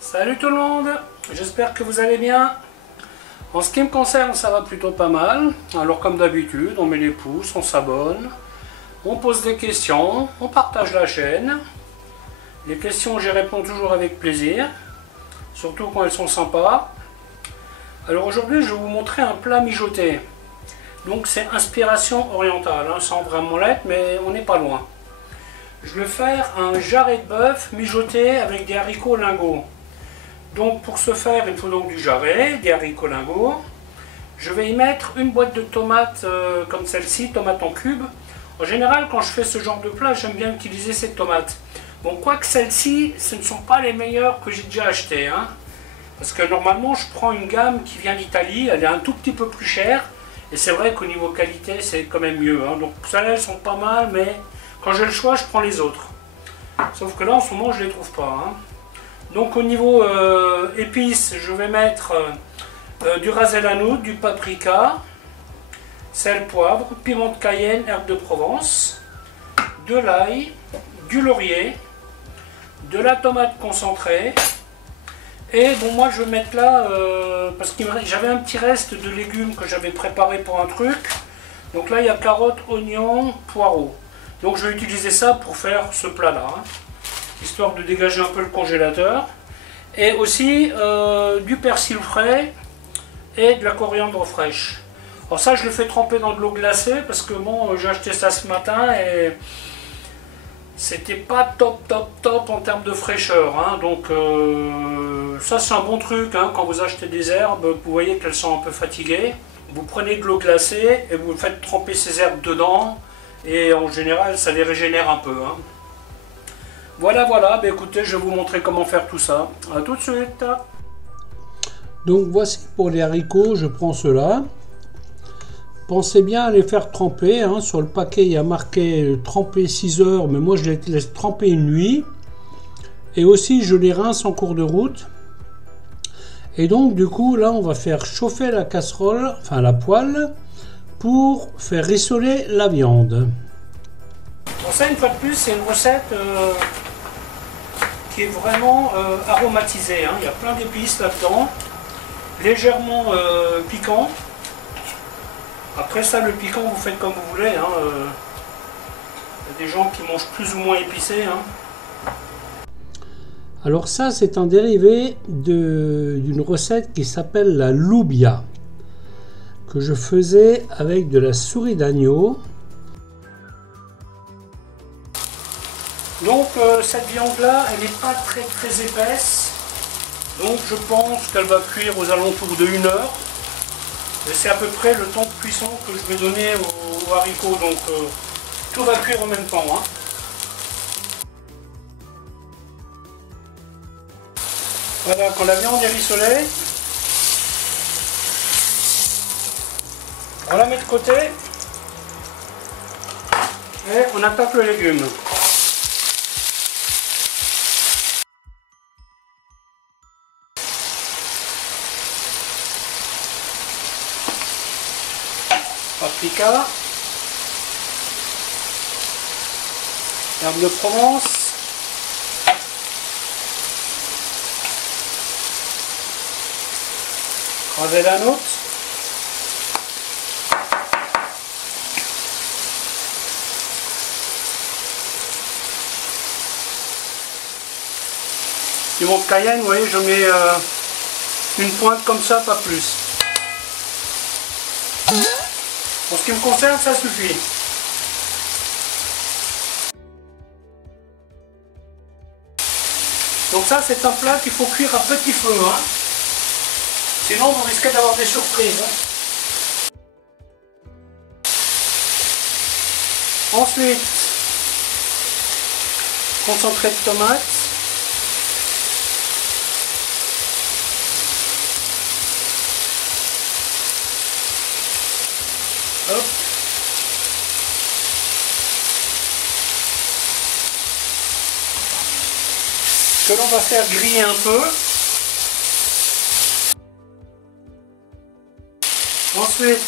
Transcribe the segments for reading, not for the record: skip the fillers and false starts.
Salut tout le monde, j'espère que vous allez bien. En ce qui me concerne, ça va plutôt pas mal. Alors comme d'habitude, on met les pouces, on s'abonne, on pose des questions, on partage la chaîne. Les questions, j'y réponds toujours avec plaisir, surtout quand elles sont sympas. Alors aujourd'hui, je vais vous montrer un plat mijoté. Donc c'est inspiration orientale, hein, sans vraiment l'être, mais on n'est pas loin. Je vais faire un jarret de bœuf mijoté avec des haricots lingots. Donc pour ce faire, il faut donc du jarret, des haricots lingots. Je vais y mettre une boîte de tomates comme celle-ci, tomates en cubes. En général, quand je fais ce genre de plat, j'aime bien utiliser ces tomates. Bon, quoique celles-ci, ce ne sont pas les meilleures que j'ai déjà achetées. Hein, parce que normalement, je prends une gamme qui vient d'Italie, elle est un tout petit peu plus chère. Et c'est vrai qu'au niveau qualité, c'est quand même mieux. Hein. Donc celles-là, elles sont pas mal, mais quand j'ai le choix, je prends les autres. Sauf que là, en ce moment, je ne les trouve pas. Hein. Donc au niveau épices, je vais mettre du ras el hanout, du paprika, sel, poivre, piment de Cayenne, herbe de Provence, de l'ail, du laurier, de la tomate concentrée. Et bon, moi je vais mettre là, parce que j'avais un petit reste de légumes que j'avais préparé pour un truc. Donc là il y a carottes, oignons, poireaux. Donc je vais utiliser ça pour faire ce plat là. Hein, histoire de dégager un peu le congélateur. Et aussi du persil frais et de la coriandre fraîche. Alors ça je le fais tremper dans de l'eau glacée parce que bon, j'ai acheté ça ce matin et c'était pas top en termes de fraîcheur. Hein. Donc ça c'est un bon truc, hein, quand vous achetez des herbes, vous voyez qu'elles sont un peu fatiguées. Vous prenez de l'eau glacée et vous faites tremper ces herbes dedans. Et en général ça les régénère un peu. Hein. Voilà, bah écoutez, je vais vous montrer comment faire tout ça. A tout de suite. Donc voici pour les haricots, je prends ceux-là. Pensez bien à les faire tremper. Hein. Sur le paquet, il y a marqué tremper 6 heures, mais moi je les laisse tremper une nuit. Et aussi, je les rince en cours de route. Et donc, du coup, là, on va faire chauffer la casserole, enfin la poêle, pour faire rissoler la viande. Pour ça, une fois de plus, c'est une recette qui est vraiment aromatisée. Hein. Il y a plein d'épices là-dedans, légèrement piquant. Après ça, le piquant, vous faites comme vous voulez. Hein. Il y a des gens qui mangent plus ou moins épicé. Hein. Alors ça, c'est un dérivé d'une recette qui s'appelle la loubia, que je faisais avec de la souris d'agneau. Donc cette viande-là, elle n'est pas très épaisse. Donc je pense qu'elle va cuire aux alentours de 1 heure. Et c'est à peu près le temps de cuisson que je vais donner aux haricots. Donc tout va cuire en même temps. Hein. Voilà, quand la viande est rissolée, on la met de côté et on attaque le légume. Paprika, herbe de Provence, ras el hanout, piment de Cayenne, vous voyez, je mets une pointe comme ça, pas plus. En ce qui me concerne, ça suffit. Donc ça, c'est un plat qu'il faut cuire à petit feu. Hein. Sinon, vous risquez d'avoir des surprises. Hein. Ensuite, concentré de tomate. Hop. Que l'on va faire griller un peu. Ensuite,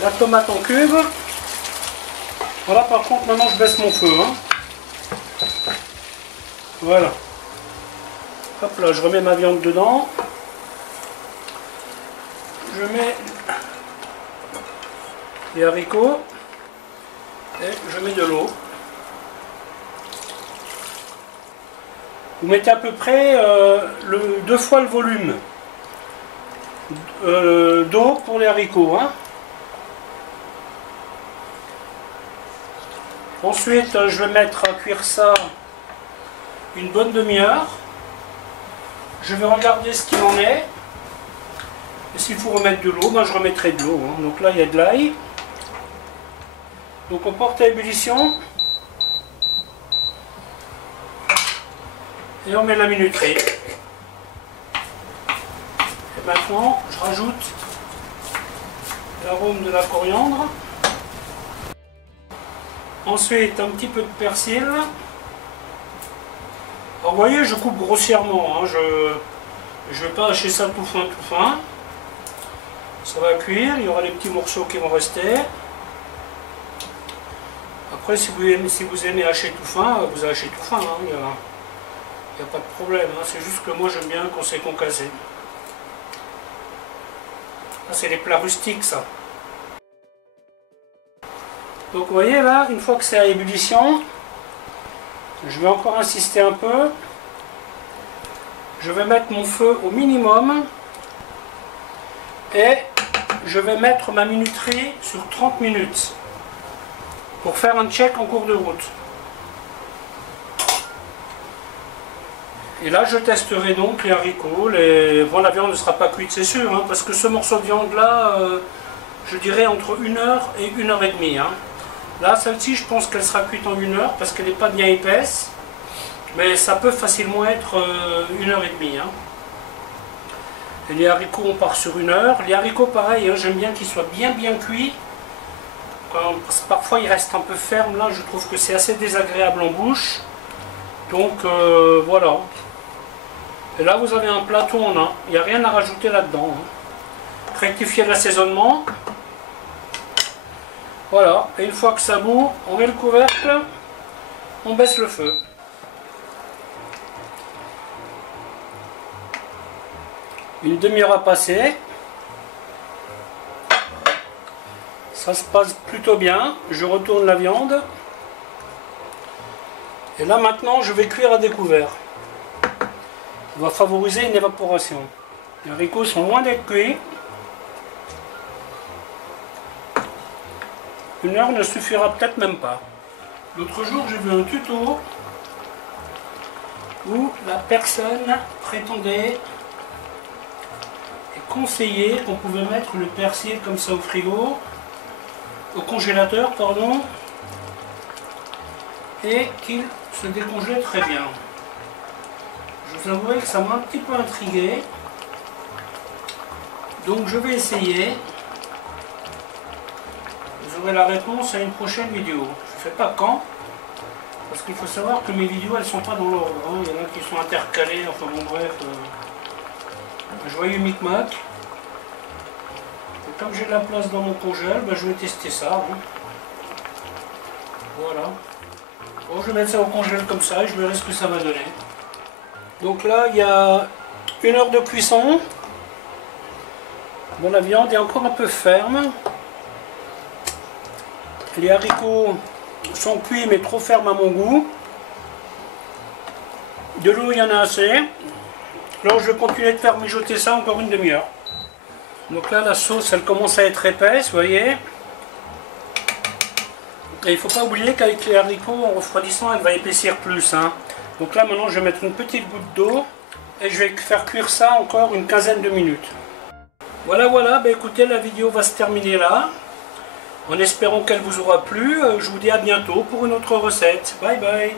la tomate en cube. Voilà, par contre, maintenant je baisse mon feu. Hein. Voilà. Hop là, je remets ma viande dedans. Je mets les haricots et je mets de l'eau. Vous mettez à peu près 2 fois le volume d'eau pour les haricots. Hein. Ensuite, je vais mettre à cuire ça une bonne demi-heure. Je vais regarder ce qu'il en est. Et s'il faut remettre de l'eau, ben je remettrai de l'eau. Hein. Donc là, il y a de l'ail. Donc on porte à ébullition. Et on met la minuterie. Et maintenant, je rajoute l'arôme de la coriandre. Ensuite, un petit peu de persil. Alors vous voyez, je coupe grossièrement. Hein. Je ne vais pas hacher ça tout fin, tout fin. Ça va cuire, il y aura des petits morceaux qui vont rester. Après, si vous aimez hacher tout fin, vous hachez tout fin. Hein. Il n'y a pas de problème. Hein. C'est juste que moi, j'aime bien quand c'est concassé. C'est les plats rustiques, ça. Donc vous voyez là, une fois que c'est à ébullition, je vais encore insister un peu. Je vais mettre mon feu au minimum et je vais mettre ma minuterie sur 30 minutes pour faire un check en cours de route. Et là je testerai donc les haricots. Bon, la viande ne sera pas cuite, c'est sûr, hein, parce que ce morceau de viande là, je dirais entre 1 heure et 1 heure et demie. Hein. Là, celle-ci, je pense qu'elle sera cuite en 1 heure parce qu'elle n'est pas bien épaisse. Mais ça peut facilement être 1 heure et demie. Hein. Et les haricots, on part sur 1 heure. Les haricots, pareil, hein, j'aime bien qu'ils soient bien cuits. Parfois, ils restent un peu fermes. Là, je trouve que c'est assez désagréable en bouche. Donc, voilà. Et là, vous avez un plateau en un. Il n'y a rien à rajouter là-dedans. Hein. Rectifier l'assaisonnement. Voilà, et une fois que ça bout, on met le couvercle, on baisse le feu. Une demi-heure à passer. Ça se passe plutôt bien. Je retourne la viande. Et là maintenant, je vais cuire à découvert. On va favoriser une évaporation. Les haricots sont loin d'être cuits. 1 heure ne suffira peut-être même pas. L'autre jour, j'ai vu un tuto où la personne prétendait et conseillait qu'on pouvait mettre le persil comme ça au frigo, au congélateur, pardon, et qu'il se décongelait très bien. Je vous avouerai que ça m'a un petit peu intrigué. Donc je vais essayer. Vous aurez la réponse à une prochaine vidéo. Je ne sais pas quand, parce qu'il faut savoir que mes vidéos elles sont pas dans l'ordre. Hein. Il y en a qui sont intercalées, enfin bon bref. Joyeux micmac. Et comme j'ai de la place dans mon congèle, ben, je vais tester ça. Hein. Voilà. Bon, je vais mettre ça au congèle comme ça et je verrai ce que ça va donner. Donc là, il y a 1 heure de cuisson. Bon, la viande est encore un peu ferme. Les haricots sont cuits mais trop fermes à mon goût. De l'eau, il y en a assez. Alors je vais continuer de faire mijoter ça encore une demi-heure. Donc là, la sauce, elle commence à être épaisse, vous voyez. Et il ne faut pas oublier qu'avec les haricots, en refroidissant, elle va épaissir plus. Hein. Donc là, maintenant, je vais mettre une petite goutte d'eau et je vais faire cuire ça encore une quinzaine de minutes. Voilà, ben, écoutez, la vidéo va se terminer là. En espérant qu'elle vous aura plu, je vous dis à bientôt pour une autre recette. Bye bye.